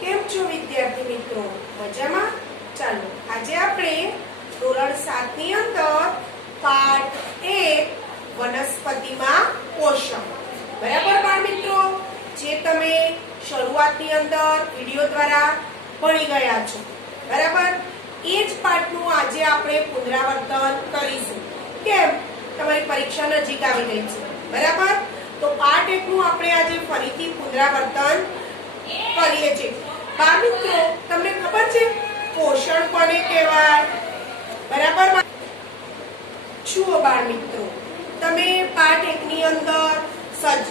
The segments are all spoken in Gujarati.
કેમ છો વિદ્યાર્થી મિત્રો? મજામાં? ચાલો આજે આપણે ધોરણ 7 ની અંદર પાઠ 1 વનસ્પતિમાં પોષણ, બરાબર બાળ મિત્રો, જે તમે શરૂઆતની અંદર વિડિયો દ્વારા ભણી ગયા છો, બરાબર, એ જ પાઠનું આજે આપણે પુનરાવર્તન કરીશું. કેમ? તમારી પરીક્ષા નજીક આવી ગઈ છે, બરાબર. તો પાઠ 1 નું આપણે આજે ફરીથી પુનરાવર્તન કરીએ છીએ. બાળ મિત્રો, તમને ખબર છે પોષણ કોને કહેવાય? બરાબર. જુઓ બાળ મિત્રો, તમે પાઠ 1 ની અંદર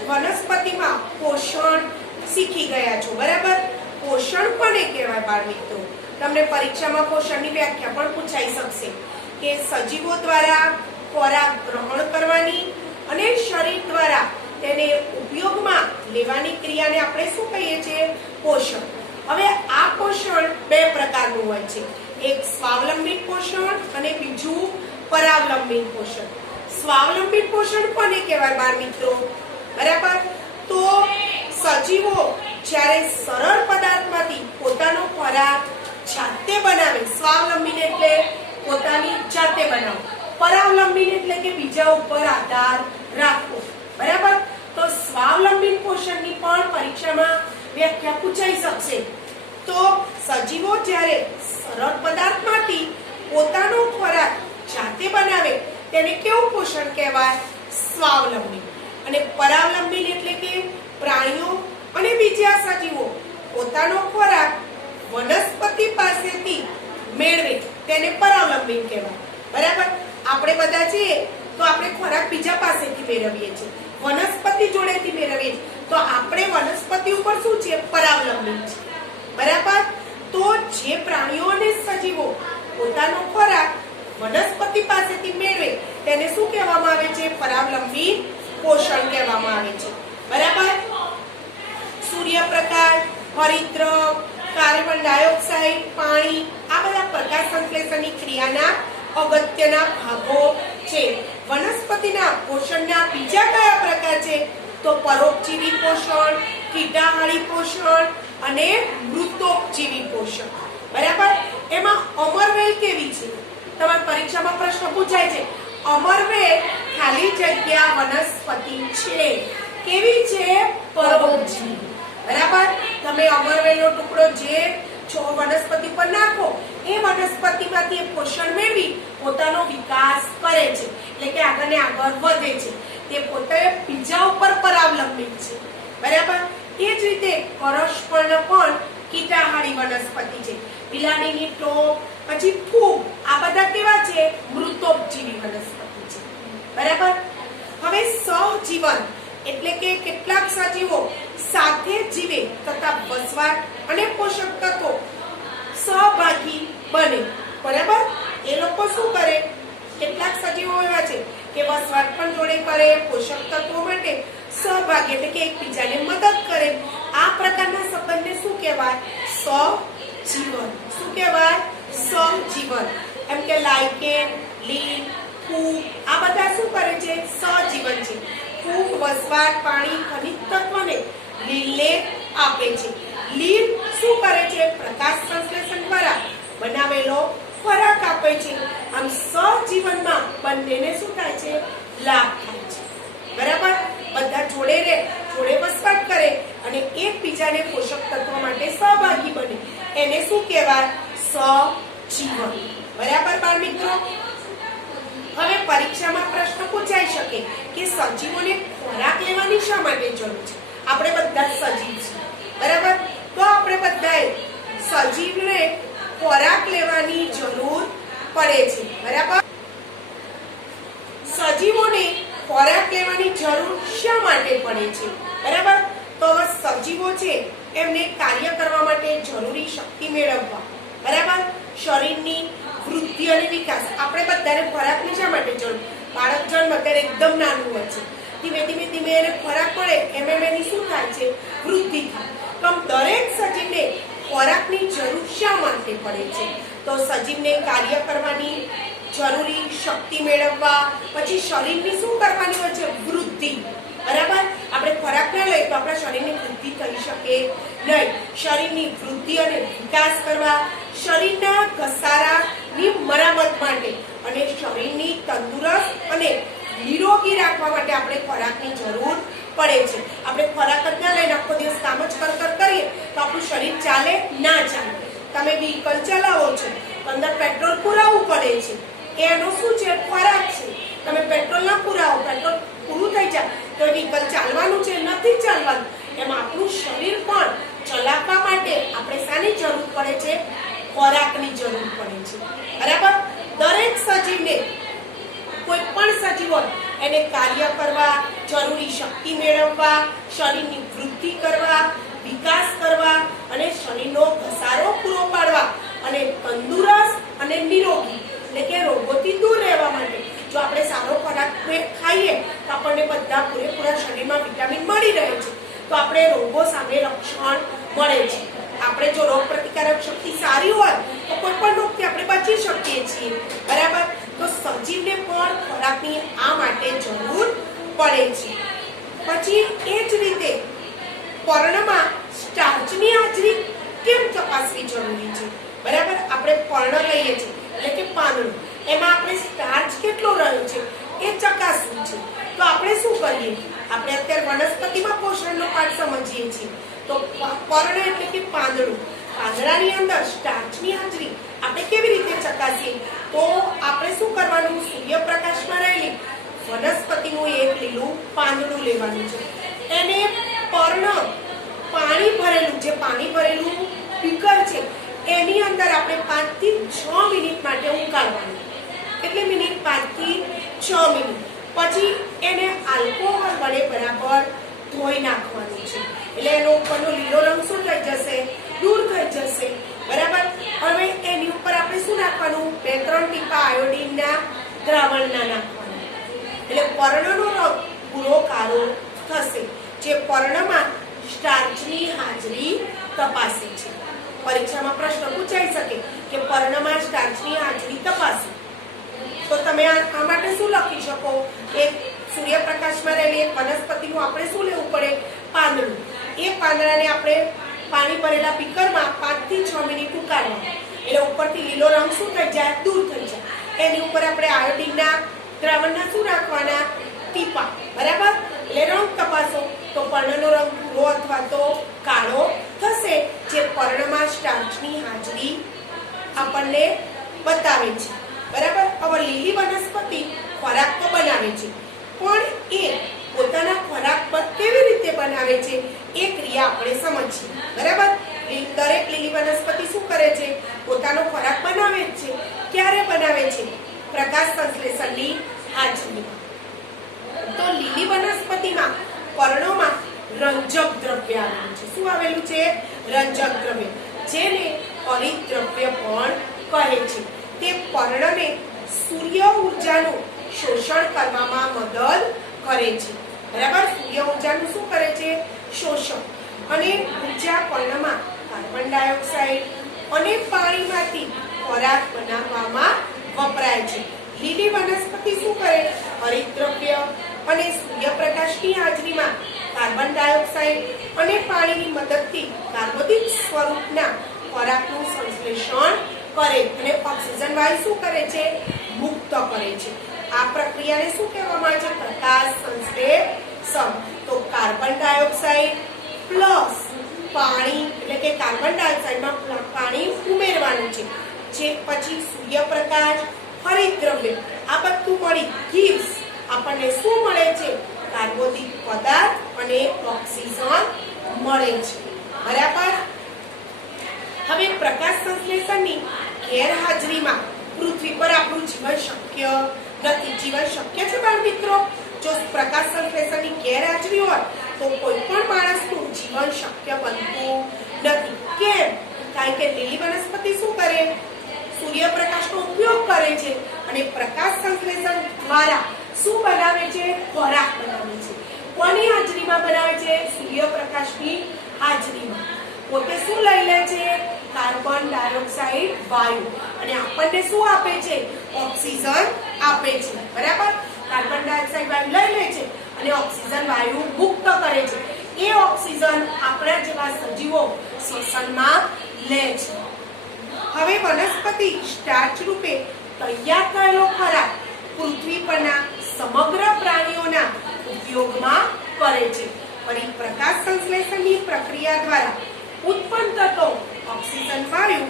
વનસ્પતિમાં પોષણ શીખી ગયા છો, બરાબર. પોષણ કોને કહેવાય બાળ મિત્રો? તમને પરીક્ષામાં પોષણની વ્યાખ્યા પણ પૂછાઈ શકશે કે સજીવો દ્વારા ખોરાક ગ્રહણ કરવાની અને શરીર દ્વારા તેને ઉપયોગમાં લેવાની ક્રિયાને આપણે શું કહીએ છીએ? પોષણ. હવે આ પોષણ બે પ્રકારનું હોય છે. એક સ્વાવલંબી પોષણ અને બીજું પરાવલંબી પોષણ. સ્વાવલંબી પોષણ કોને કહેવાય બાળ મિત્રો? બરાબર. તો સજીવો જ્યારે સરળ પદાર્થમાંથી પોતાનો ખોરાક જાતે બનાવે, સ્વાવલંબી એટલે પોતાની જાતે બનાવે, પરાવલંબી એટલે કે બીજા ઉપર આધાર રાખવો, બરાબર. તો સ્વાવલંબી પોષણની પણ પરીક્ષામાં વ્યાખ્યા પૂછાઈ શકશે. તો સજીવો જ્યારે સરળ પદાર્થમાંથી પોતાનો ખોરાક જાતે બનાવે તેને કેવું પોષણ કહેવાય? સ્વાવલંબી. અને પરાવલંબી એટલે કે પ્રાણીઓ અને બીજા સજીવો પોતાનો ખોરાક વનસ્પતિ પાસેથી મેળવે તેને પરાવલંબી કહેવાય, બરાબર. આપણે બધા છીએ તો આપણે ખોરાક બીજા પાસેથી મેળવીએ છીએ, વનસ્પતિ જોડેથી મેળવીએ છીએ, તો આપણે વનસ્પતિ ઉપર શું છે? પરાવલંબી છે, બરાબર. તો જે પ્રાણીઓ અને સજીવો પોતાનો ખોરાક વનસ્પતિ પાસેથી મેળવે તેને શું કહેવામાં આવે છે? પરાવલંબી પોષણ કહેવામાં આવે છે, બરાબર. સૂર્યપ્રકાશ, હરિતદ્રવ, કાર્બન ડાયોક્સાઇડ, પાણી, આ બધા પ્રકાશ સંશ્લેષણની ક્રિયાના અગત્યના ભાગો છે. વનસ્પતિના પોષણના બીજા કયા પ્રકાર છે? તો પરોપજીવી પોષણ, કીટાહારી પોષણ અને મૃતોપજીવી પોષણ, બરાબર. એમાં અમરવેલ કેવી છે? તમારી પરીક્ષામાં પ્રશ્ન પૂછાય છે. અમરવેલ ખાલી જગ્યા વનસ્પતિ છે. કેવી છે? પરોપજીવી, બરાબર. તમે અમરવેલનો ટુકડો જે વનસ્પતિ પર નાખો એ વનસ્પતિમાંથી પોષણ મેળવી પોતાનો વિકાસ કરે છે, એટલે કે આગળ ને આગળ વધે છે. તે પોતે બીજા ઉપર પરાવલંબી છે, બરાબર. એ જ રીતે કરશપર્ણ પણ કીટાહારી વનસ્પતિ છે. બિલાડીની ટોપ, પછી ફૂગ, આ બધા કેવા છે? મૃતોપજીવી વનસ્પતિ છે, બરાબર. હવે સહજીવન એટલે કે કેટલાક સજીવો સાથે જીવે તથા વસવાટ અને પોષક તત્વો સહભાગી બને, બરાબર. એ લોકો શું કરે? કેટલાક સજીવો એવા છે કે વસવાટ પણ જોડે કરે, પોષક તત્વો માટે સહભાગી એટલે કે એકબીજાને મદદ કરે. આ પ્રકારના સંબંધને શું કહેવાય? સહજીવન. શું કહેવાય? સહજીવન. એમ કે લાઇકેન, લીલ, ફૂગ, આ બધા શું કરે છે? સહજીવન છે. ફૂગ વસવાટ, પાણી, ખનિજ તત્વને લીલને આપે છે. લીલ શું કરે છે? પ્રકાશ સંશ્લેષણ દ્વારા બનાવેલો ખોરાક આપે છે. આમ સહજીવનમાં બંનેને શું થાય છે? લાભ થાય છે, બરાબર. બધા જોડે રહે, જોડે વસવાટ કરે અને એકબીજાને પોષક તત્વો માટે સહભાગી બને, એને શું કહેવાય? સહજીવન, બરાબર બાળ મિત્રો. હવે પરીક્ષામાં પ્રશ્ન પૂછાઈ શકે કે સજીવોને ખોરાક લેવાની શા માટે જરૂર છે? આપણે બધા સજીવ છીએ, બરાબર. તો આપણે બધાએ સજીવને ખોરાક લેવાની જરૂર પડે છે, બરાબર. સજીવોને ખોરાક લેવાની જરૂર શા માટે પડે છે? બરાબર. તો સજીવો છે એમને કાર્ય કરવા માટે જરૂરી શક્તિ મેળવવા, બરાબર, શરીરની વૃદ્ધિ અને વિકાસ. આપણે બધાને ખોરાકની શા માટે જરૂર? બાળક જન્મ ત્યારે એકદમ નાનું હોય છે, ધીમે ધીમે ધીમે એને ખોરાક મળે એમ એની શું થાય છે? વૃદ્ધિ થાય. તો દરેક સજીવને ખોરાકની જરૂર શા માટે પડે છે? તો સજીવને કાર્ય કરવાની જરૂરી શક્તિ મેળવવા, પછી શરીરની શું કરવાની હોય છે? વૃદ્ધિ, બરાબર. આપણે ખોરાક ના લઈએ તો આપણા શરીરની વૃદ્ધિ થઈ શકે નહીં. શરીરની વૃદ્ધિ અને વિકાસ કરવા, શરીરના ઘસારાની મરામત માટે અને શરીરની તંદુરસ્ત અને નિરોગી રાખવા માટે આપણે ખોરાકની જરૂર પડે છે. આપણે ખોરાક જ ના લઈને આખો દિવસ કામ જ કરીએ તો આપણું શરીર ચાલે ના ચાલે. તમે વ્હીકલ ચલાવો છો, અંદર પેટ્રોલ પુરાવવું પડે છે, એનો શું છે? ખોરાક છે. તમે પેટ્રોલ ના પુરાવો, પેટ્રોલ પૂરું થઈ જાય તો વ્હીકલ ચાલવાનું છે? નથી ચાલવાનું. એમાં આપણું શરીર પણ ચલાવવા માટે આપણે શાની જરૂર પડે છે? ખોરાકની જરૂર પડે છે. બરાબર? દરેક સજીવને, કોઈ પણ સજીવ હોય એને કાર્ય કરવા, જરૂરી શક્તિ મેળવવા, શરીરની વૃદ્ધિ કરવા, વિકાસ કરવા અને શરીરનો ઘસારો પૂરો પાડવા અને તંદુરસ્ત અને નિરોગી એટલે કે રોગોથી દૂર રહેવા માટે જો આપણે સારો ખોરાક ખાઈએ તો આપણને બધા પૂરેપૂરા શરીરમાં વિટામિન મળી રહે છે. તો આપણે રોગો સામે રક્ષણ મળે છે. આપણે જો રોગ પ્રતિકારક શક્તિ સારી હોય તો કોઈ પણ રોગથી આપણે બચી શકીએ છીએ. બરાબર? તો સજીવને પણ ખોરાકની આ માટે જરૂર પડે છે. પછી એ જ રીતે પર્ણમાં સ્ટાર્ચની હાજરી કેમ તપાસવી જરૂરી છે? બરાબર? આપણે પર્ણ લઈએ છીએ એટલે કે પાંદડું, એમાં આપણે સ્ટાર્ચ કેટલો રહ્યો છે એ ચકાસવું છે. તો આપણે શું કરીએ? આપણે અત્યારે વનસ્પતિમાં પોષણનો પાઠ સમજીએ છીએ. તો પર્ણ એટલે કે પાંદડું, પાંદડાની અંદર સ્ટાર્ચની હાજરી આપણે કેવી રીતે ચકાસીએ? તો આપણે શું કરવાનું? સૂર્યપ્રકાશમાં રહેલી વનસ્પતિનું એક લીલું પાંદડું લેવાનું છે. એને પર્ણ પાણી ભરેલું, જે પાણી ભરેલું બીકર છે એની અંદર આપણે 5 થી 6 મિનિટ માટે ઉકાળવાનું. કેટલી મિનિટ? 5 થી 6 મિનિટ. પછી એને આલ્કોહોલ વડે બરાબર ધોઈ નાખવાનું છે. એટલે એનો ઉપરનો લીલો રંગ શું થઈ જશે? દૂર થઈ જશે. બરાબર? હવે એની ઉપર આપણે શું નાખવાનું? 2-3 ટીપા આયોડીનના દ્રાવણના નાખવાનું. એટલે પર્ણનો રંગ પૂરો કાળો થશે. જે પર્ણમાં સ્ટાર્ચની હાજરી તપાસે છે. પરીક્ષામાં પ્રશ્ન પૂછાઈ શકે કે પર્ણમાં સ્ટાર્ચની હાજરી તપાસે તો તમે આ માટે શું લખી શકો? એક સૂર્યપ્રકાશમાં રહેલી એક વનસ્પતિનું આપણે શું લેવું પડે? પાંદડું. એ પાંદડાને આપણે પાણી ભરેલા બીકરમાં 5 થી 6 મિનિટ ઉકાળવાનું. એટલે ઉપરથી લીલો રંગ શું થઈ જાય? દૂર થઈ જાય. એની ઉપર આપણે આયોડીનના દ્રાવણના શું રાખવાના? ટીપા. બરાબર? એટલે રંગ તપાસો તો પર્ણનો રંગ ભૂરો અથવા તો કાળો થશે, જે પર્ણમાં સ્ટાર્ચની હાજરી આપણને બતાવે છે. બરાબર? હવે લીલી વનસ્પતિ ખોરાક તો બનાવે છે, પણ એ પોતાના ખોરાક પર કેવી રીતે બનાવે છે એ ક્રિયા આપણે સમજીએ. બરાબર? દરેક લીલી વનસ્પતિ શું કરે છે? પોતાનો ખોરાક બનાવે છે. ક્યારે બનાવે છે? પ્રકાશ સંશ્લેષણની હાજરીમાં. તો લીલી વનસ્પતિમાં પર્ણોમાં રંજક દ્રવ્ય આવેલું છે. શું આવેલું છે? રંજક દ્રવ્ય, જેને હરિતદ્રવ્ય પણ કહે છે. તે પર્ણને સૂર્ય ઉર્જાનું શોષણ કરવામાં મદદ કરે છે. બરાબર? સૂર્ય ઉર્જાનું શું કરે છે? શોષણ. અને ઉર્જા પર્ણમાં કાર્બન ડાયોક્સાઇડ અને પાણીમાંથી ખોરાક બનાવવામાં વપરાય છે. લીલી વનસ્પતિ શું કરે? હરિતદ્રવ્ય અને સૂર્યપ્રકાશની હાજરીમાં કાર્બન ડાયોક્સાઇડ અને પાણીની મદદથી કાર્બોદિત સ્વરૂપના ખોરાકનું સંશ્લેષણ કરે અને ઓક્સિજન વાયુ શું કરે છે? મુક્ત કરે છે. આ પ્રક્રિયાને શું કહેવામાં આવે છે? પ્રકાશ સંશ્લેષણ. તો કાર્બન ડાયોક્સાઇડ પ્લસ પાણી એટલે કે કાર્બન ડાયોક્સાઇડમાં પાણી ઉમેરવાનું છે. જે પછી સૂર્યપ્રકાશ, હરિતદ્રવ્ય આ બધું મળી gives આપણને શું મળે છે? કાર્બોદિત પદાર્થ અને ઓક્સિજન મળે છે. બરાબર? હવે પ્રકાશ સંશ્લેષણની ગેરહાજરીમાં પૃથ્વી પર આપણું જીવન શક્ય નથી. જીવન શક્ય છે બાળ મિત્રો? જો પ્રકાશ સંશ્લેષણની ગેરહાજરી હોય તો કોઈ પણ માણસનું જીવન શક્ય બનતું નથી. કેમ? કારણ કે લીલી વનસ્પતિ શું કરે? સૂર્યપ્રકાશનો ઉપયોગ કરે છે અને પ્રકાશ સંશ્લેષણ દ્વારા શું બનાવે છે? ખોરાક બનાવે છે. કોની હાજરીમાં બનાવે છે? સૂર્યપ્રકાશની હાજરીમાં. પોતે શું લઈ લે છે? કાર્બન ડાયોક્સાઇડ વાયુ. અને આપણને શું આપે છે? ઓક્સિજન આપે છે. બરાબર? કાર્બન ડાયોક્સાઇડ વાયુ લઈ લે છે અને ઓક્સિજન વાયુ મુક્ત કરે છે. એ ઓક્સિજન આપણા જેવા સજીવો શ્વસનમાં લે છે. હવે વનસ્પતિ સ્ટાર્ચ રૂપે તૈયાર કરેલો ખોરાક પૃથ્વી પરના સમગ્ર પ્રાણીઓના ઉપયોગમાં કરે છે. ફરી પ્રકાશ સંશ્લેષણની પ્રક્રિયા દ્વારા ઉત્પન્ન થતો ઓક્સિજન વાયુ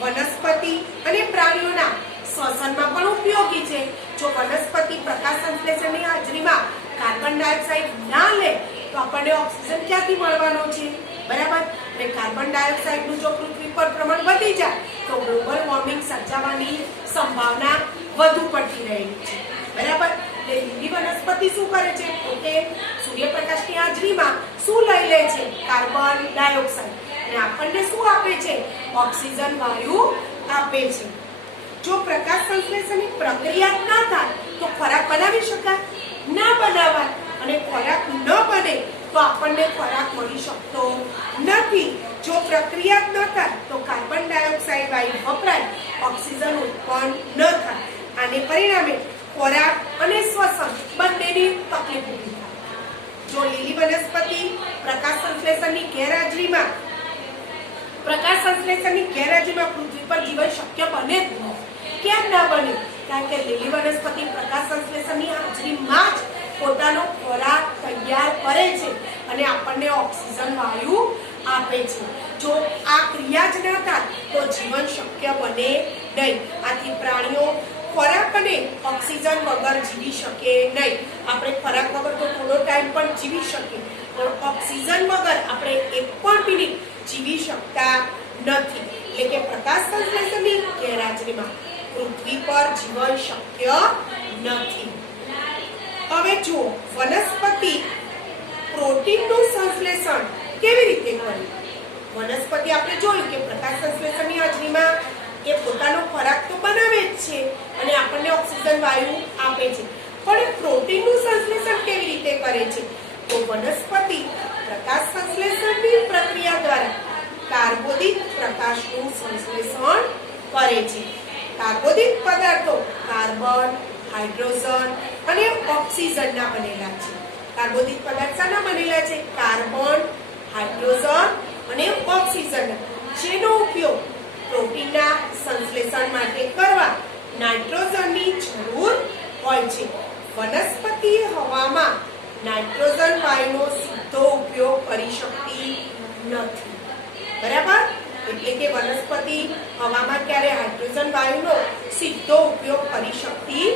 વનસ્પતિ અને પ્રાણીઓના શ્વસનમાં પણ ઉપયોગી છે. જો વનસ્પતિ પ્રકાશ સંશ્લેષણની હાજરીમાં કાર્બન ડાયોક્સાઇડ ના લે તો આપણને ઓક્સિજન ક્યાંથી મળવાનો છે? બરાબર. અને કાર્બન ડાયોક્સાઇડનું જો પૃથ્વી પર પ્રમાણ વધી જાય તો ગ્લોબલ વોર્મિંગ સર્જાવાની સંભાવના વધુ પડતી રહેલી છે. બરાબર. એટલે લીલી વનસ્પતિ શું કરે છે? પોતે સૂર્યપ્રકાશની હાજરીમાં શું લઈ લે છે? Carbon dioxide. અને આપણને શું આપે છે? ઓક્સિજન વાયુ આપે છે. જો પ્રકાશ સંશ્લેષણની પ્રક્રિયા ના થાય તો ખોરાક બનાવી શકાય? ના બનાવાય. અને ખોરાક ન બને તો આપણને ખોરાક મળી શકતો નથી. જો પ્રક્રિયા ન થાય તો કાર્બન ડાયોક્સાઇડ વાયુ વપરાય, ઓક્સિજન ઉત્પન્ન ન થાય. આને પરિણામે ખોરાક અને શ્વસન બંનેની તકલીફ ઊભી થાય. જો લીલી વનસ્પતિ પ્રકાશ સંશ્લેષણની ગેરહાજરીમાં પૃથ્વી પર જીવન શક્ય બને જ નહીં. કેમ ના બને? કારણ કે લીલી વનસ્પતિ પ્રકાશ સંશ્લેષણની હાજરીમાં જ પોતાનો ખોરાક તૈયાર કરે છે અને આપણને ઓક્સિજન વાયુ આપે છે. જો આ ક્રિયા જ ન થાય તો જીવન શક્ય બને નહીં. આથી પ્રાણીઓ ખોરાક અને ઓક્સિજન વગર જીવી શકે નહીં. આપણે ખોરાક વગર તો થોડો ટાઈમ પણ જીવી શકીએ, પણ ઓક્સિજન વગર આપણે એક પણ મિનિટ જીવી શકતા નથી. એટલે કે પ્રકાશ સંશ્લેષણની ગેરહાજરીમાં પૃથ્વી પર જીવન શક્ય નથી. હવે જુઓ, વનસ્પતિ પ્રોટીનનું સંશ્લેષણ કેવી રીતે કરે? વનસ્પતિ આપણે જોયું કે પ્રકાશ સંશ્લેષણની હાજરીમાં એ પોતાનો ખોરાક તો બનાવે જ છે અને આપણને ઓક્સિજન વાયુ આપે છે, પણ પ્રોટીનનું સંશ્લેષણ કેવી રીતે કરે છે? તો વનસ્પતિ પ્રકાશ સંશ્લેષણની પ્રક્રિયા દ્વારા કાર્બોદિત પ્રકાશનું સંશ્લેષણ કરે છે. કાર્બોદિત પદાર્થો કાર્બન, હાઇડ્રોજન અને ઓક્સિજનના બનેલા છે. કાર્બોદિત પદાર્થ શાના બનેલા છે? કાર્બન, હાઇડ્રોજન અને ઓક્સિજન, જેનો ઉપયોગ પ્રોટીનના સંશ્લેષણ માટે કરવા નાઇટ્રોજનની જરૂર હોય છે. વનસ્પતિ હવામાં નાઇટ્રોજન વાયુનો સીધો ઉપયોગ કરી શકતી નથી. બરાબર. એટલે કે વનસ્પતિ હવામાં ક્યારે હાઇડ્રોજન વાયુનો સીધો ઉપયોગ કરી શકતી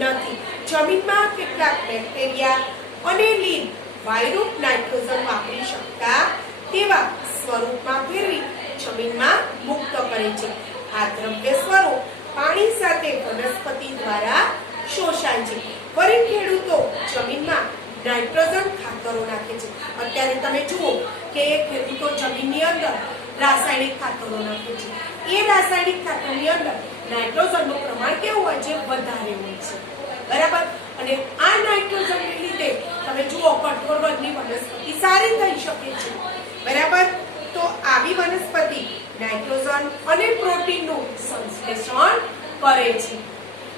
નથી. જમીનમાં કેટલાક બેક્ટેરિયા અને લીલ વાયુરૂપ નાઇટ્રોજન વાપરી શકતા તેવા સ્વરૂપમાં ફેરવી જમીનમાં મુક્ત કરે છે. આ દ્રવ્ય સ્વરૂપ પાણી સાથે વનસ્પતિ દ્વારા શોષાય છે. ફરી ખેડૂતો જમીનમાં નાઇટ્રોજન ખાતરો નાખે છે. અત્યારે તમે જુઓ કે ખેડૂતો જમીનની અંદર રાસાયણિક ખાતરો નાખે છે. એ રાસાયણિક ખાતરની અંદર નાઇટ્રોજનનું પ્રમાણ કેવું હોય છે? વધારે હોય છે. બરાબર. અને આ નાઇટ્રોજનને લીધે તમે જુઓ કઠોળ વર્ગની વનસ્પતિ સારી થઈ શકે છે. બરાબર. તો આવી વનસ્પતિ નાઇટ્રોજન અને પ્રોટીનનું સંશ્લેષણ કરે છે.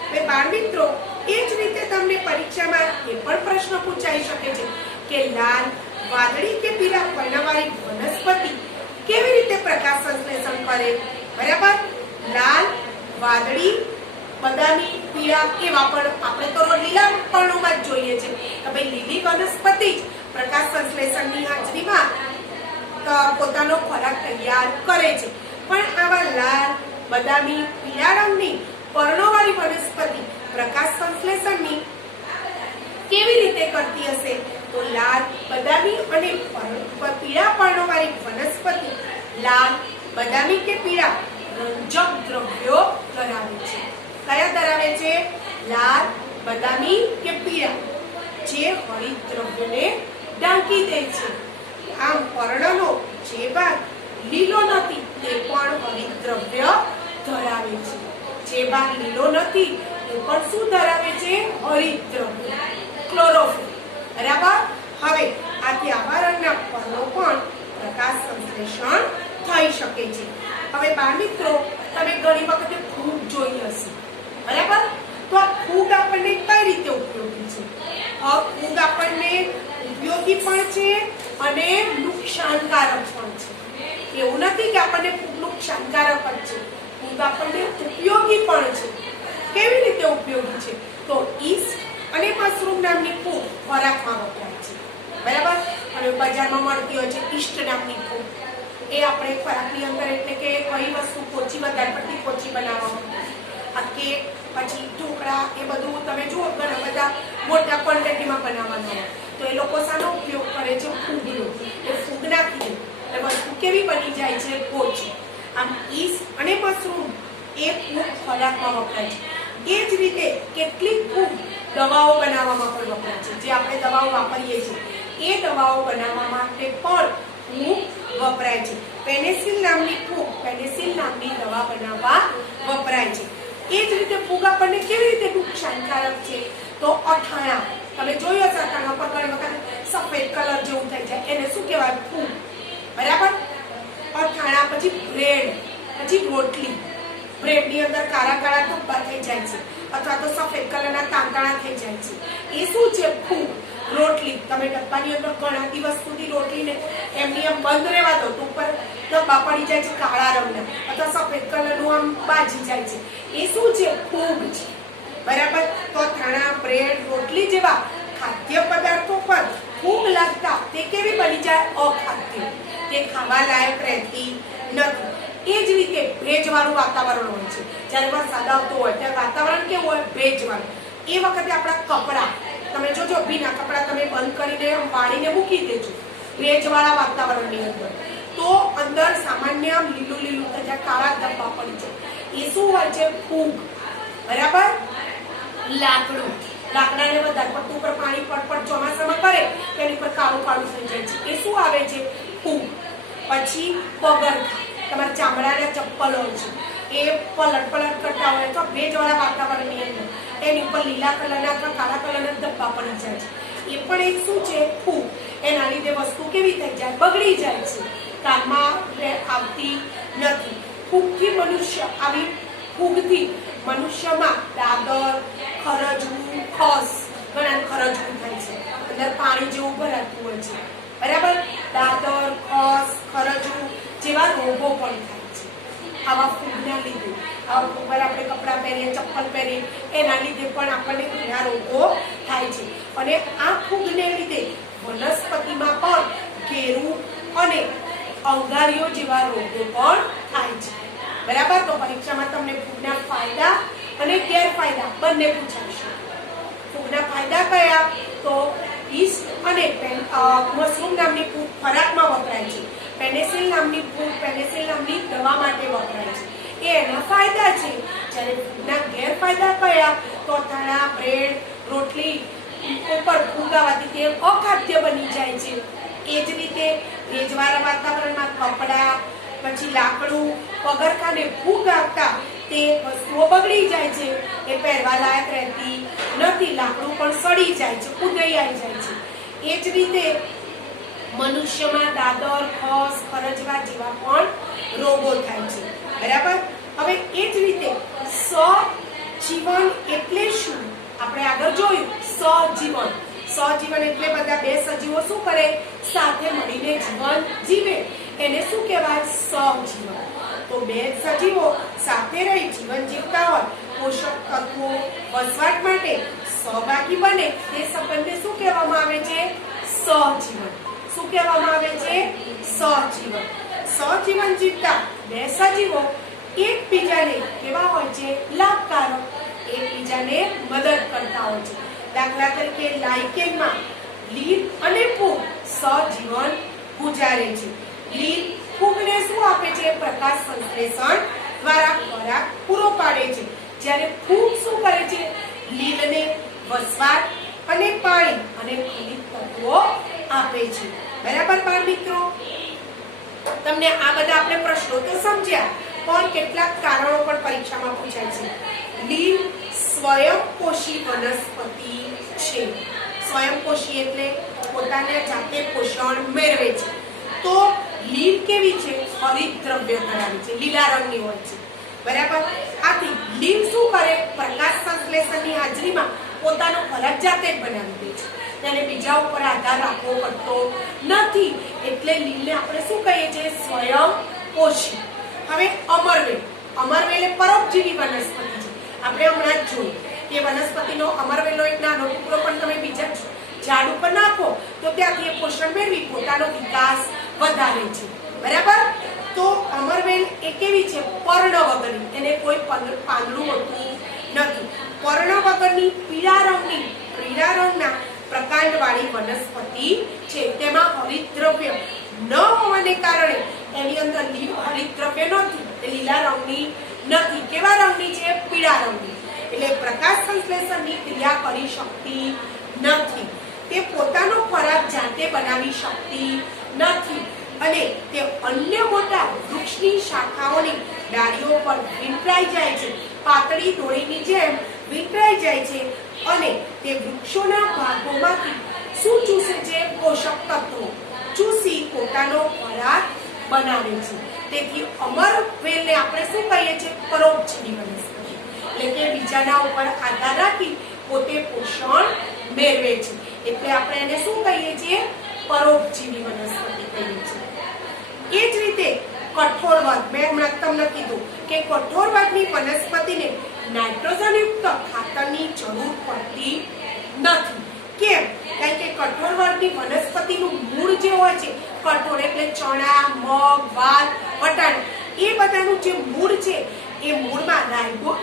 હવે બાળ મિત્રો, એ જ રીતે તમને પરીક્ષામાં એ પણ પ્રશ્ન પૂછાઈ શકે છે કે લાલ, વાદળી કે પીળા પર્ણવાળી વનસ્પતિ કેવી રીતે પ્રકાશ સંશ્લેષણ કરે? બરાબર. લાલ, વાદળી, બદામી, પીળા એવા પણ આપણે તો લીલા પર્ણોમાં જ જોઈએ છે કે ભાઈ લીલી વનસ્પતિ જ પ્રકાશ સંશ્લેષણની હાજરીમાં પોતાનો ખોરાક તૈયાર કરે છે. પણ આવા લાલ, બદામી, પીળા રંગની પર્ણોવાળી વનસ્પતિ પ્રકાશ સંશ્લેષણની કેવી રીતે કરતી હશે? તો લાલ, બદામી અને પીળા પર્ણોવાળી વનસ્પતિ લાલ, બદામી કે પીળા રંજક દ્રવ્યો ધરાવે છે. કયા ધરાવે છે? લાલ, બદામી કે પીળા, જે હરિત દ્રવ્યને ઢાંકી દે છે. આમ પર્ણનો જે ભાગ લીલો નથી તે પણ હરિત દ્રવ્ય ધરાવે છે. જે ભાગ લીલો નથી તે પણ શું ધરાવે છે? હરિત દ્રવ્ય, ક્લોરોફિલ. બરાબર. હવે આથી આવા રંગના પર્ણો પણ પ્રકાશ સંશ્લેષણ થઈ શકે છે. હવે બાળ મિત્રો, તમે ઘણી વખતે ફૂગ જોઈ હશે. બરાબર. તો આ ફૂગ આપણને કઈ રીતે ઉપયોગી છે? ફૂગ આપણને ઉપયોગી પણ છે અને નુકસાનકારક પણ છે. એવું નથી કે આપણને ફૂગ નુકસાનકારક જ છે, ફૂગ આપણને ઉપયોગી પણ છે. કેવી રીતે ઉપયોગી છે? તો ઈસ્ટ અને મશરૂમ નામની ફૂગ ખોરાકમાં વપરાય છે, બરાબર. અને બજારમાં મળતી હોય છે ઈસ્ટ નામની ફૂગ, એ આપણે ખોરાકની અંદર, એટલે કે કઈ વસ્તુ પોચી, વધારે પડતી પોચી બનાવવામાં, આ કેક પછી ઢોકળા એ બધું તમે જુઓ ઘણા બધા મોટા ક્વોન્ટિટીમાં બનાવવાનું હોય તો એ લોકો શાનો ઉપયોગ કરે છે? ફૂગનો. એ ફૂગ નાખી દે એટલે વસ્તુ કેવી બની જાય છે? પોચી. આમ ઈસ્ટ અને મશરૂમ એ ફૂગ ખોરાકમાં વપરાય છે. એ જ રીતે કેટલીક ફૂગ દવાઓ બનાવવામાં પણ વપરાય છે. જે આપણે દવાઓ વાપરીએ છીએ એ દવાઓ બનાવવા માટે પણ ફૂગ વપરાય છે. પેનિસિલિન નામની ફૂગ પેનિસિલિન નામની દવા બનાવવા વપરાય છે. એ જ રીતે ફૂગ આપણને કેવી રીતે નુકસાનકારક છે? તો અથાણા, તમે જોયું હશે અથાણા પર ઘણી વખત સફેદ કલર જેવું થઈ જાય, એને શું કહેવાય? ફૂગ, બરાબર. અથાણા, પછી બ્રેડ, પછી રોટલી, બ્રેડની અંદર કાળા કાળા ધબ્બા થઈ જાય છે અથવા તો સફેદ કલરના તાંતણા થઈ જાય છે, એ શું છે? ફૂગ. રોટલી, તમે ડબ્બાની અંદર ઘણા દિવસ સુધી રોટલીને એમની આમ બંધ રહેવા દો તો ઉપર ધબ્બા પડી જાય છે કાળા રંગના અથવા સફેદ કલરનું આમ બાજી જાય છે, એ શું છે? ફૂગ છે, બરાબર. તો અથાણા, બ્રેડ, રોટલી જેવા ખાદ્ય પદાર્થો પર ફૂગ લાગતા તે કેવી બની જાય? અખાદ્ય, તે ખાવા લાયક રહેતી નથી. એ જ રીતે ભેજવાળું વાતાવરણ હોય છે. જ્યારે વરસાદ આવતો હોય ત્યારે વાતાવરણ કેવું હોય? ભેજવાળું. એ વખતે આપણા કપડાં, તમે જોજો ભીના કપડાં તમે બંધ કરીને વાળીને મૂકી દેજો ભેજવાળા વાતાવરણની અંદર, તો અંદર સામાન્ય લીલું લીલું થઈ જાય, કાળા ધબ્બા પડી જાય. એ શું હોય છે? ફૂગ, બરાબર. લાકડું, લાકડાને વધારે પડતું ઉપર પાણી પડપડ ચોમાસામાં કરે તેની પર કાળું કાળું થઈ જાય છે, એ શું આવે છે? ફૂગ. પછી પગરખા, તમારા ચામડાના ચપ્પલ હોય છે, એ પલટ પલટ કરતા હોય તો ભેજવાળા વાતાવરણની અંદર એની ઉપર લીલા કલરના અથવા કાળા કલરના ધબ્બા પડી જાય છે, એ પણ એક શું છે? ફૂગ. એના લીધે વસ્તુ કેવી થઈ જાય? બગડી જાય છે, કામમાં આવતી નથી. ફૂગથી મનુષ્ય, આવી ફૂગથી મનુષ્યમાં દાદર, ખરજવું, ખસ, ઘણા ખરજવું થાય છે, અંદર પાણી જેવું ભરાતું હોય છે, બરાબર. દાદર, ખસ, ખરજવું જેવા રોગો પણ થાય છે આવા ફૂગના લીધે. આવા ફૂગ પર આપણે કપડાં પહેરીએ, ચપ્પલ પહેરીએ, એના લીધે પણ આપણને ઘણા રોગો થાય છે. અને આ ફૂગને લીધે વનસ્પતિમાં પણ ઘેરું અને અંગારીઓ જેવા રોગો પણ થાય છે, બરાબર. તો પરીક્ષામાં તમને ફૂગના ફાયદા અને ગેરફાયદા બંને પૂછાશે. ફૂગના ફાયદા કયા? તો ઈસ્ટ અને મશરૂમ નામની ફૂગ ખોરાકમાં વપરાય છે. પેનિસિલિન નામની ફૂગ પેનિસિલિન નામની દવા માટે વપરાય છે, એ એના ફાયદા છે. જ્યારે ફૂગના ગેરફાયદા કયા? તો અથાણા, બ્રેડ, રોટલી ઉપર ફૂગ આવવાથી તે અખાદ્ય બની જાય છે. એ જ રીતે ભેજવાળા વાતાવરણમાં કપડાં, પછી લાકડું, પગરખાને ફૂગ આવતા તે વસ્તુઓ બગડી જાય છે, એ પહેરવા લાયક રહેતી નથી, લાકડું પણ સડી જાય છે, કૂદાઈ આવી જાય છે. એ જ રીતે મનુષ્યમાં દાદર, ખસ, ખરજવા જેવા પણ રોગો થાય છે, બરાબર. હવે એ જ રીતે સજીવન એટલે શું? આપણે આગળ જોયું સજીવન. સજીવન એટલે બધા બે સજીવો શું કરે? સાથે મળીને જીવન જીવે, એને શું કહેવાય? સહજીવન. તો બે સજીવો સાથે રહી જીવન જીવતા હોય, પોષક તત્વો વસવાટ માટે સહભાગી બને, તે સંબંધને શું કહેવામાં આવે છે? સહજીવન. શું કહેવામાં આવે છે? સહજીવન. સહજીવન જીવતા બે સજીવો એકબીજાને કેવા હોય છે? લાભકારક, એકબીજાને મદદ કરતા હોય છે. દાખલા તરીકે લાઇકેનમાં લીલ અને ફૂગ સહજીવન ગુજારે છે. લીલ ફૂગને શું આપે છે? પ્રકાશ સંશ્લેષણ દ્વારા ખોરાક પૂરો પાડે છે, જ્યારે ફૂગ શું કરે છે? લીલને વસવાટ અને પાણી અને ખનિજ તત્વો આપે છે, બરાબર. બાળ મિત્રો, તમને આ બધા આપણે પ્રશ્નો તો સમજ્યા, પણ કેટલાક કારણો પણ પરીક્ષામાં પૂછાય છે. લીલ સ્વયંપોષી વનસ્પતિ છે. સ્વયંપોષી એટલે પોતાને જાતે પોષણ મેળવે છે. તો લીલ કેવી છે? હરિતદ્રવ્ય ધરાવે છે, લીલા રંગની હોય છે, બરાબર. આથી લીલ શું કરે? પ્રકાશ સંશ્લેષણની હાજરીમાં પોતાનો ખોરાક જાતે જ બનાવી દે છે. તેને બીજા ઉપર આધાર રાખવો પડતો નથી, એટલે લીલને આપણે શું કહીએ છીએ? સ્વયં પોષી. હવે અમરવેલ. અમરવેલ એ પરોપજીવી વનસ્પતિ છે. આપણે હમણાં જ જોયું કે વનસ્પતિનો અમરવેલનો એક નાનો ટુકડો પણ તમે બીજા ઝાડ ઉપર નાખો તો ત્યાંથી એ પોષણ મેળવી પોતાનો વિકાસ વધારે છે. બરાબર? તો અમરવેલ એ કેવી છે? પર્ણ વગરની. એને કોઈ પાંદડું હોતું નથી. પર્ણ વગરની પીળા રંગના પ્રકાંડવાળી વનસ્પતિ છે. તેમાં હરિતદ્રવ્ય ન હોવાને કારણે એની અંદર હરિતદ્રવ્ય નથી. એ લીલા રંગની નથી. કેવા રંગની છે? પીળા રંગની. એટલે પ્રકાશ સંશ્લેષણની ક્રિયા કરી શકતી નથી. તે પોતાનો ખોરાક જાતે બનાવી શકતી નથી અને તે અન્ય મોટા વૃક્ષની શાખાઓની ડાળીઓ પર વીંટળાઈ જાય છે. પાતળી દોરીની જેમ વીંટળાઈ જાય છે અને તે વૃક્ષોના ભાગોમાંથી શું ચૂસે છે? પોષક તત્વો ચૂસી પોતાનો ખોરાક બનાવે છે. તેથી અમરવેલને આપણે શું કહીએ છીએ? પરોપજીવી વનસ્પતિ. એટલે કે બીજાના ઉપર આધાર રાખી પોતે પોષણ મેળવે છે. એટલે આપણે એને શું કહીએ છીએ? પરોપજીવી વનસ્પતિ કહીએ છીએ. એ જ રીતે કઠોળવર્ગ. મેં હમણાં તમને કીધું કે કઠોળવર્ગની વનસ્પતિને નાઇટ્રોજનયુક્ત ખાતરની જરૂર પડતી નથી. કેમ? કારણ કે કઠોળવર્ગની વનસ્પતિનું મૂળ જે હોય છે, કઠોળ એટલે ચણા, મગ, વાલ, વટાણ, એ બધાનું જે મૂળ છે એ મૂળમાં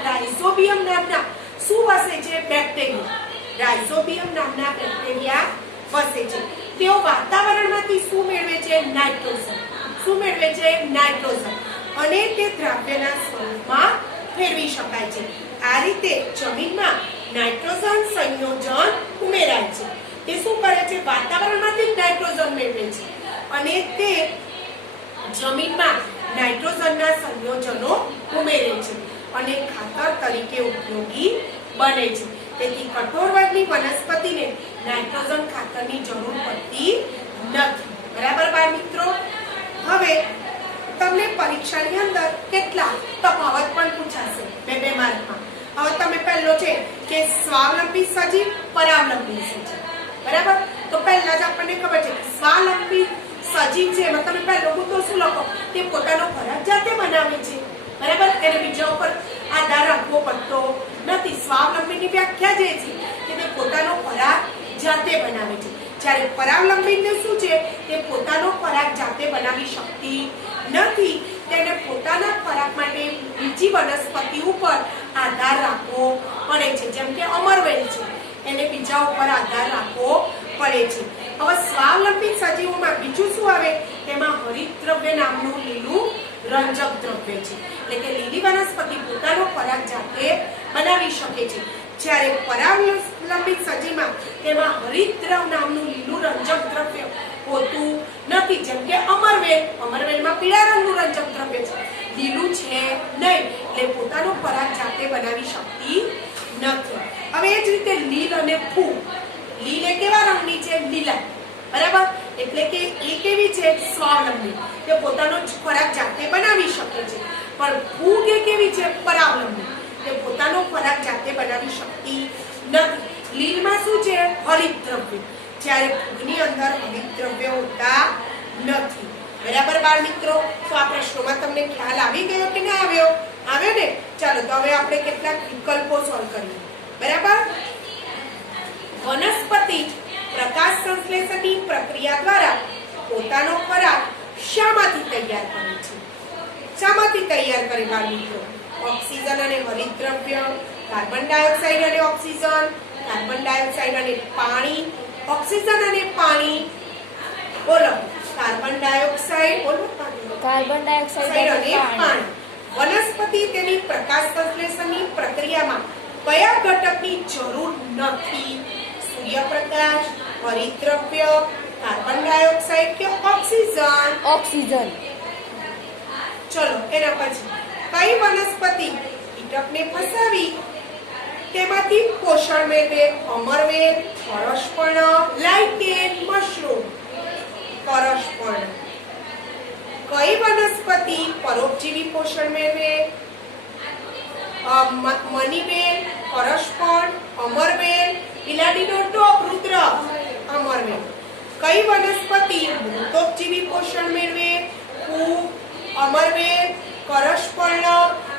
રાઇઝોબિયમ નામના શું વસે છે? બેક્ટેરિયા. રાઇઝોબિયમ નામના બેક્ટેરિયા વસે છે. તેઓ વાતાવરણમાંથી શું મેળવે છે? નાઇટ્રોજન. શું મેળવે છે? નાઇટ્રોજન. અને તે દ્રાવ્યના સ્વરૂપમાં ફેરવી શકાય છે. આ રીતે જમીનમાં નાઇટ્રોજન સંયોજન ઉમેરાય છે. તે શું કરે છે? વાતાવરણમાંથી નાઇટ્રોજન મેળવે છે અને તે જમીનમાં નાઇટ્રોજનના સંયોજનો ઉમેરે છે અને ખાતર તરીકે ઉપયોગી બને છે. તેથી કઠોળવર્ગની વનસ્પતિને નાઇટ્રોજન ખાતરની જરૂર પડતી નથી. બરાબર બાળ મિત્રો? હવે તમને પરીક્ષાની અંદર કેટલા તફાવત પણ પૂછાશે બે માર્કમાં. હવે તમે પહેલો છે કે સ્વાવલંબી સજીવ, પરાવલંબી સજીવ. બરાબર? તો પહેલા જ આપણને ખબર છે કે સ્વાવલંબી સજીવ છે એમાં તમે પહેલો મુદ્દો શું લખો? તે પોતાનો ખોરાક જાતે બનાવે છે. બરાબર? એને બીજા ઉપર આધાર રાખવો પડતો નથી. સ્વાવલંબીની વ્યાખ્યા જે છે કે તે પોતાનો ખોરાક જાતે બનાવે છે. જ્યારે પરાવલંબી શું છે? તે પોતાનો ખોરાક જાતે બનાવી શકતી નથી. તેને પોતાના ખોરાક માટે બીજી વનસ્પતિ ઉપર આધાર રાખવો પડે છે. જેમ કે અમરવેલ છે, એને બીજા ઉપર આધાર રાખવો પડે છે. હવે સ્વાવલંબી સજીવોમાં બીજું શું આવે? તેમાં હરિતદ્રવ્ય નામનું લીલું રંજક દ્રવ્ય છે. એટલે કે લીલી વનસ્પતિ પોતાનો ખોરાક જાતે બનાવી શકે છે. જ્યારે પરાવલંબી સજીવમાં તેમાં હરિતદ્રવ્ય નામનું લીલું રંજક દ્રવ્ય હોતું નથી. જેમ કે અમરવેલમાં પીળા રંગનું રંજક દ્રવ્ય છે, લીલું છે નહીં, એટલે પોતાનો ખોરાક જાતે બનાવી શકતી નથી. હવે એ જ રીતે લીલ અને ફૂગ. લીલ એ કેવા રંગની છે? લીલા. બરાબર? એટલે કે એ કેવી છે? સ્વાવલંબી. તે પોતાનો ખોરાક જાતે બનાવી શકે છે. પણ ફૂગ એ કેવી છે? પરાવલંબી. તે પોતાનો ખોરાક જાતે બનાવી શકતી નથી. લીલમાં શું છે? હરિતદ્રવ્ય. જ્યારે ફૂગની અંદર હરિતદ્રવ્ય હોતા નથી. બરાબર બાળ મિત્રો? તો આ પ્રશ્નોમાં તમને ખ્યાલ આવી ગયો કે ના આવ્યો? આવ્યો ને? ચાલો તો હવે આપણે કેટલાક વિકલ્પો સોલ્વ કરીએ. બરાબર? વનસ્પતિ પ્રકાશ સંશ્લેષણની પ્રક્રિયા દ્વારા પોતાનો ખોરાક શામાંથી તૈયાર કરે છે? શામાંથી તૈયાર કરે બાળ મિત્રો? ઓક્સિજન અને હરિતદ્રવ્ય, કાર્બન ડાયોક્સાઇડ અને ઓક્સિજન, કાર્બન ડાયોક્સાઇડ અને પાણી, ઓક્સિજન અને પાણી. બોલો. કાર્બન ડાયોક્સાઇડ, બોલો. કાર્બન ડાયોક્સાઇડ અને પાણી. વનસ્પતિ તેની પ્રકાશ સંશ્લેષણની પ્રક્રિયામાં કયા ઘટકની જરૂર નથી? સૂર્યપ્રકાશ, હરિતદ્રવ્ય, કાર્બન ડાયોક્સાઇડ કે ઓક્સિજન? ઓક્સિજન. ચલો એના પછી કઈ વનસ્પતિ કીટકને ફસાવી તેમાંથી પોષણ મેળવે? અમરવેલ, પરસપર્ણ, લાઇકેન, મશરૂમ. પરસપર્ણ. કઈ વનસ્પતિ પરોપજીવી પોષણ મેળવે? મનીવેલ, પરસપર્ણ, અમરવેલ, બિલાડીનો ટોપ, રુદ્ર. અમરવેલ. કઈ વનસ્પતિ મૃતોપજીવી પોષણ મેળવે? ફૂગ, અમરવેલ, કરશપર્ણ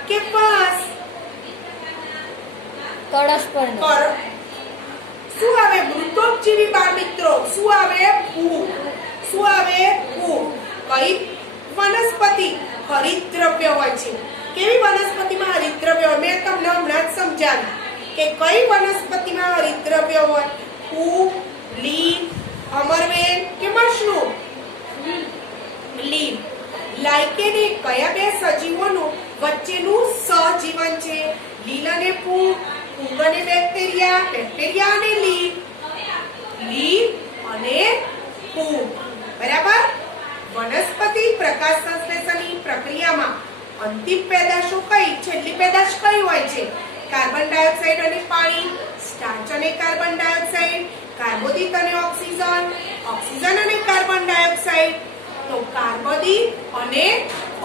કે વાંસ? કળશપર્ણ. શું આવે? મૃતોપજીવી બાળ મિત્રો. શું આવે? ફૂગ. શું આવે? ફૂગ. કઈ વનસ્પતિ હરિતદ્રવ્ય હોય છે? કેવી વનસ્પતિમાં હરિતદ્રવ્ય હોય? મેં તમને હમણાં જ સમજાવ્યું કે કઈ વનસ્પતિમાં હરિતદ્રવ્ય હોય? ફૂગ, લીલ, અમરવેલ કે મશરૂમ? લીલ. લાઇકેન એ કયા બે સજીવોનું વચ્ચેનું સહજીવન છે? લીલ અને ફૂગ, ફૂગ અને બેક્ટેરિયા, બેક્ટેરિયા અને લીલ, લીલ અને ફૂગ. બરાબર. વનસ્પતિ પ્રકાશ સંશ્લેષણની પ્રક્રિયામાં અંતિમ પેદાશો કઈ, છેલ્લી પેદાશ કઈ હોય છે? કાર્બન ડાયોક્સાઇડ અને પાણી, સ્ટાર્ચ અને કાર્બન ડાયોક્સાઇડ, કાર્બોદિત અને ઓક્સિજન, ઓક્સિજન અને કાર્બન ડાયોક્સાઇડ. તો કાર્બોદિત અને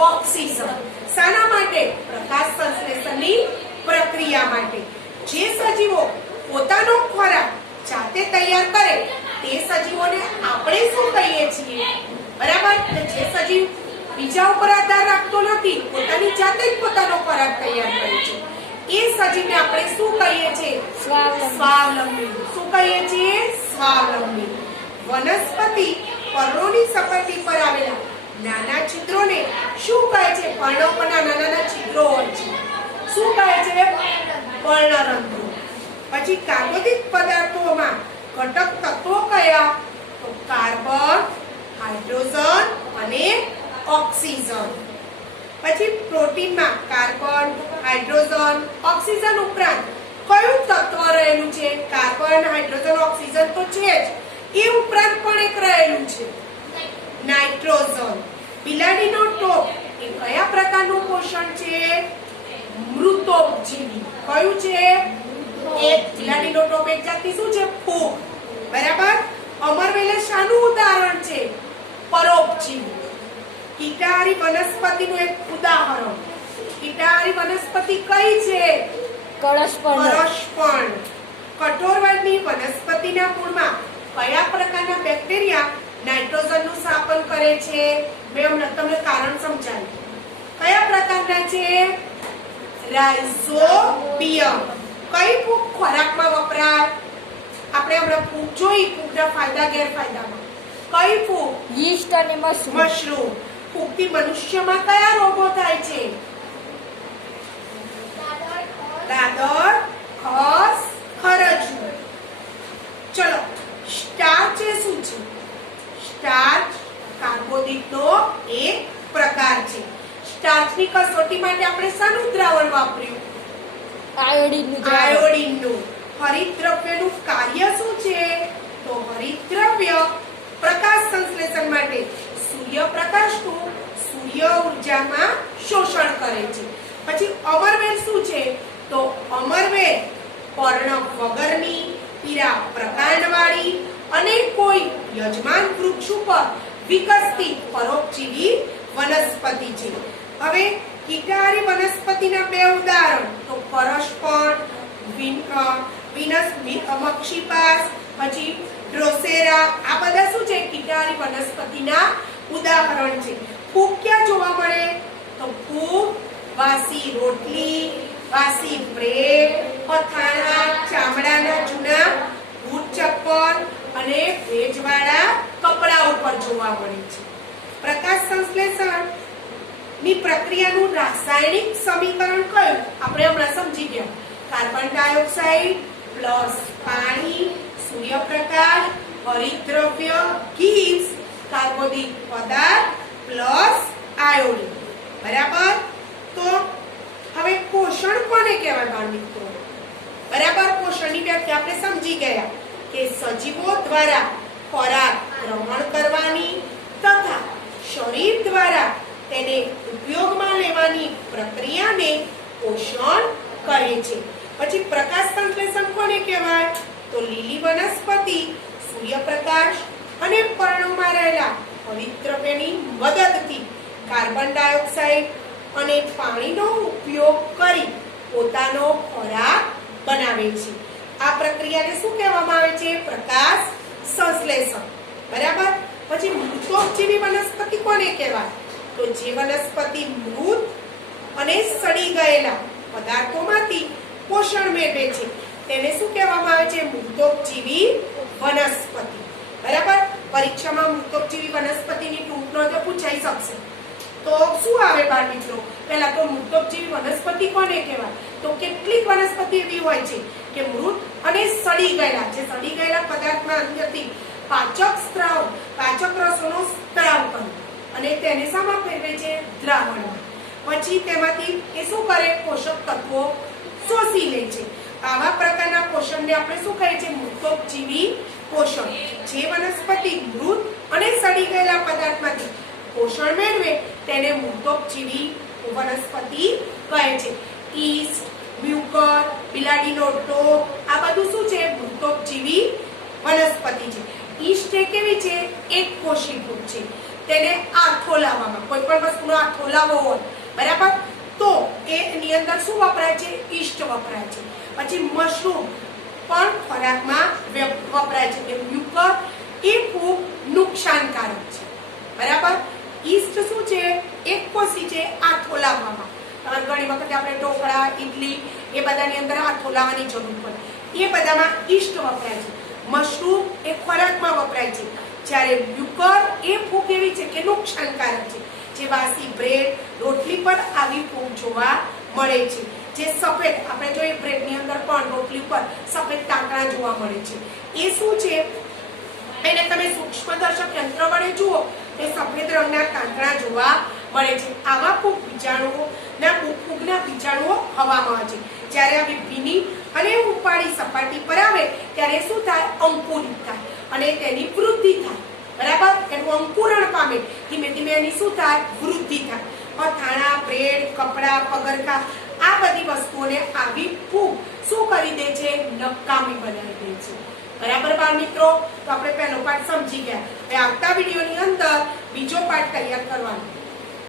ઓક્સિજન શાના માટે? પ્રકાશ સંશ્લેષણની પ્રક્રિયા માટે. જે સજીવો પોતાનો ખોરાક જાતે તૈયાર કરે તે સજીવોને આપણે શું કહીએ છીએ? બરાબર. જે સજીવ બીજા ઉપર આધાર રાખતો નથી, પોતાની જાતે જ પોતાનો ખોરાક તૈયાર કરે છે, એ સજીવને આપણે શું કહીએ છીએ? સ્વાવલંબી. શું કહીએ છીએ? સ્વાવલંબી. વનસ્પતિ પર્ણોની સપાટી પર આવેલા નાના છિદ્રોને શું કહે છે? પર્ણો પરના નાના છિદ્રો હોય છે. શું કહે છે? પર્ણરંધ્રો. પછી કાર્બોદિત પદાર્થોમાં ઘટક તત્વો કયા? તો કાર્બન, હાઇડ્રોજન અને ઓક્સિજન. પછી પ્રોટીનમાં કાર્બન, હાઇડ્રોજન, ઓક્સિજન ઉપરાંત કયું તત્વ રહેલું છે? કાર્બન, હાઇડ્રોજન, ઓક્સિજન તો છે જ, એ ઉપરાંત પણ એક રહેલું છે, નાઇટ્રોજન. બિલાડીનો ટોપ એ કયા પ્રકારનું પોષણ છે? મૃતોપજીવી. કયું છે? એક બિલાડીનો ટોપ એક જાતની શું છે? ફૂગ. બરાબર. અમરવેલ શાનું ઉદાહરણ છે? પરોપજીવી. કીટાહારી વનસ્પતિનું એક ઉદાહરણ. કીટાહારી વનસ્પતિ કઈ છે? કળશપર્ણ. કઠોર વર્ગની વનસ્પતિના મૂળમાં કયા પ્રકારના બેક્ટેરિયા નાઇટ્રોજનનું સ્થાપન કરે છે? મેં હમણાં તમને કારણ સમજાવ્યું. કયા પ્રકારના છે? રાઇઝોબિયમ. કઈ ફૂગ ખોરાકમાં વપરાય? આપણે હમણાં ફૂગ જોઈ, ફૂગના ફાયદા ગેરફાયદામાં. કઈ ફૂગ? યીસ્ટ અને મશરૂમ. ફૂગથી મનુષ્યમાં કયા રોગો થાય છે? દાદર, ખસ, ખરજવું. ચલો, સ્ટાર્ચ એ શું છે? સ્ટાર્ચ કાર્બોદિતનો એક પ્રકાર છે. સ્ટાર્ચની કસોટી માટે આપણે શાનું દ્રાવણ વાપર્યું? આયોડીનનું. હરિતદ્રવ્યનું કાર્ય શું છે? તો હરિતદ્રવ્ય પ્રકાશ સંશ્લેષણ માટે સૂર્યપ્રકાશનું સૂર્ય ઊર્જામાં શોષણ કરે છે. પછી અમરવેલ શું છે? તો અમરવેલ પર્ણ વગરની, પીળા પ્રકાંડવાળી અને કોઈ યજમાન વૃક્ષ ઉપર વિકસતી પરોપજીવી વનસ્પતિ છે. હવે કીટાહારી વનસ્પતિના બે ઉદાહરણ તો કરશપર્ણ, વિનસ મક્ષિપાસ, પછી ડ્રોસેરા. આ બધા શું છે? કીટાહારી વનસ્પતિના ઉદાહરણ છે. ફૂગ ક્યાં જોવા મળે? તો ફૂગ વાસી રોટલી, વાસી બ્રેડ, અથાણા, ચામડાના જૂના બૂટ ચપ્પલ અને ભેજવાળા કપડા ઉપર જોવા મળે છે. પ્રકાશ સંશ્લેષણ ની પ્રક્રિયાનું રાસાયણિક સમીકરણ કયું? આપણે હમણાં સમજી ગયા. કાર્બન ડાયોક્સાઇડ પ્લસ પાણી, સૂર્યપ્રકાશ, હરિતદ્રવ્ય, ગીસ, કાર્બોદિત પદાર્થ પ્લસ આયોડીન. બરાબર. તો હવે પોષણ કોને કહેવાય બાળ મિત્રો? બરાબર. પોષણની વ્યાખ્યા આપણે સમજી ગયા કે સજીવો દ્વારા ખોરાક ગ્રહણ કરવાની તથા શરીર દ્વારા તેને ઉપયોગમાં લેવાની પ્રક્રિયાને પોષણ કહે છે. પછી પ્રકાશ સંશ્લેષણ કોને કહેવાય? તો લીલી વનસ્પતિ સૂર્યપ્રકાશ અને પર્ણોમાં રહેલા હરિતદ્રવ્યની મદદથી કાર્બન ડાયોક્સાઇડ અને પાણીનો ઉપયોગ કરી પોતાનો ખોરાક બનાવે છે. આ પ્રક્રિયાને શું કહેવામાં આવે છે? પ્રકાશ સંશ્લેષણ. બરાબર. પછી મૃતોપજીવી વનસ્પતિ કોને કહેવાય? તો જે વનસ્પતિ મૃત અને સડી ગયેલા પદાર્થોમાંથી પોષણ મેળવે છે તેને શું કહેવામાં આવે છે? મૃતોપજીવી વનસ્પતિ. બરાબર. પરીક્ષામાં મૃતોપજીવી વનસ્પતિની ટૂંકનોંધો પૂછાઈ શકશે. તો શું આવે બાળ મિત્રો? પહેલા તો મૃતોપજીવી વનસ્પતિ કોને કહેવાય? તો કેટલીક વનસ્પતિ એવી હોય છે કે મૃત અને સડી ગયેલા, જે સડી ગયેલા પદાર્થમાં અંદરથી પાચક રસોનો સ્ત્રાવ કરે અને તેને શામાં ફેરવે છે? દ્રાવણમાં. પછી તેમાંથી એ શું કરે? પોષક તત્વો શોષી લે છે. આવા પ્રકારના પોષણને આપણે શું કહીએ છીએ? મૃતોપજીવી પોષણ. જે વનસ્પતિ મૃત અને સડી ગયેલા પદાર્થમાંથી પોષણ મેળવે તેને મૃતોપજીવી વનસ્પતિ કહે છે. ઈસ્ટ, મ્યુકર, બિલાડીનો ટોપ, આ બધું શું છે? મૃતોપજીવી વનસ્પતિ છે. ઈસ્ટ એ કેવી છે? એક કોષી ફૂગ છે. તેને આથો લાવવામાં, કોઈ પણ વસ્તુનો આથો લાવવો હોય, બરાબર, તો એની અંદર શું વપરાય છે? ઈસ્ટ વપરાય છે. પછી મશરૂમ પણ ખોરાકમાં વપરાય છે. મ્યુકર એ ફૂગ નુકસાનકારક છે. બરાબર. ઈસ્ટ શું છે? એક કોષી છે, આથો લાવવામાં. ઘણી વખત આપણે ઢોકળા, ઇડલી એ બધાની અંદર આથો લાવવાની જરૂર પડે, એ બધામાં ઈસ્ટ વપરાય છે. મશરૂમ એ ખોરાકમાં વપરાય છે. જ્યારે મ્યુકર એ ફૂગ એવી છે કે નુકસાનકારક છે. જે વાસી બ્રેડ, રોટલી પર આવી ફૂગ જોવા મળે છે. જે સફેદ, આપણે જોઈએ બ્રેડની અંદર પણ રોટલી પર સફેદ તાંતણા જોવા મળે છે. એ શું છે? એને તમે સૂક્ષ્મદર્શક યંત્ર વડે જુઓ તે સફેદ રંગના તાંતણા જોવા મળે છે. આવા ફૂગના બીજાણુઓ હવામાં હોય છે. જ્યારે આવી ભીની અને ઉપાડી સપાટી પર આવે ત્યારે શું થાય? અંકુરિત થાય અને તેની વૃદ્ધિ થાય. બરાબર. એનું અંકુરણ પામે. ધીમે ધીમે એની શું થાય? વૃદ્ધિ થાય. અથાણા, બ્રેડ, કપડા, પગરખા આ બધી વસ્તુઓને આવી ફૂગ શું કરી દે છે? નકામી બનાવી દે છે. બરાબર બાળ મિત્રો. તો આપણે પહેલો પાઠ સમજી ગયા. હવે આવતા વિડીયોની અંદર બીજો પાઠ તૈયાર કરવાનો.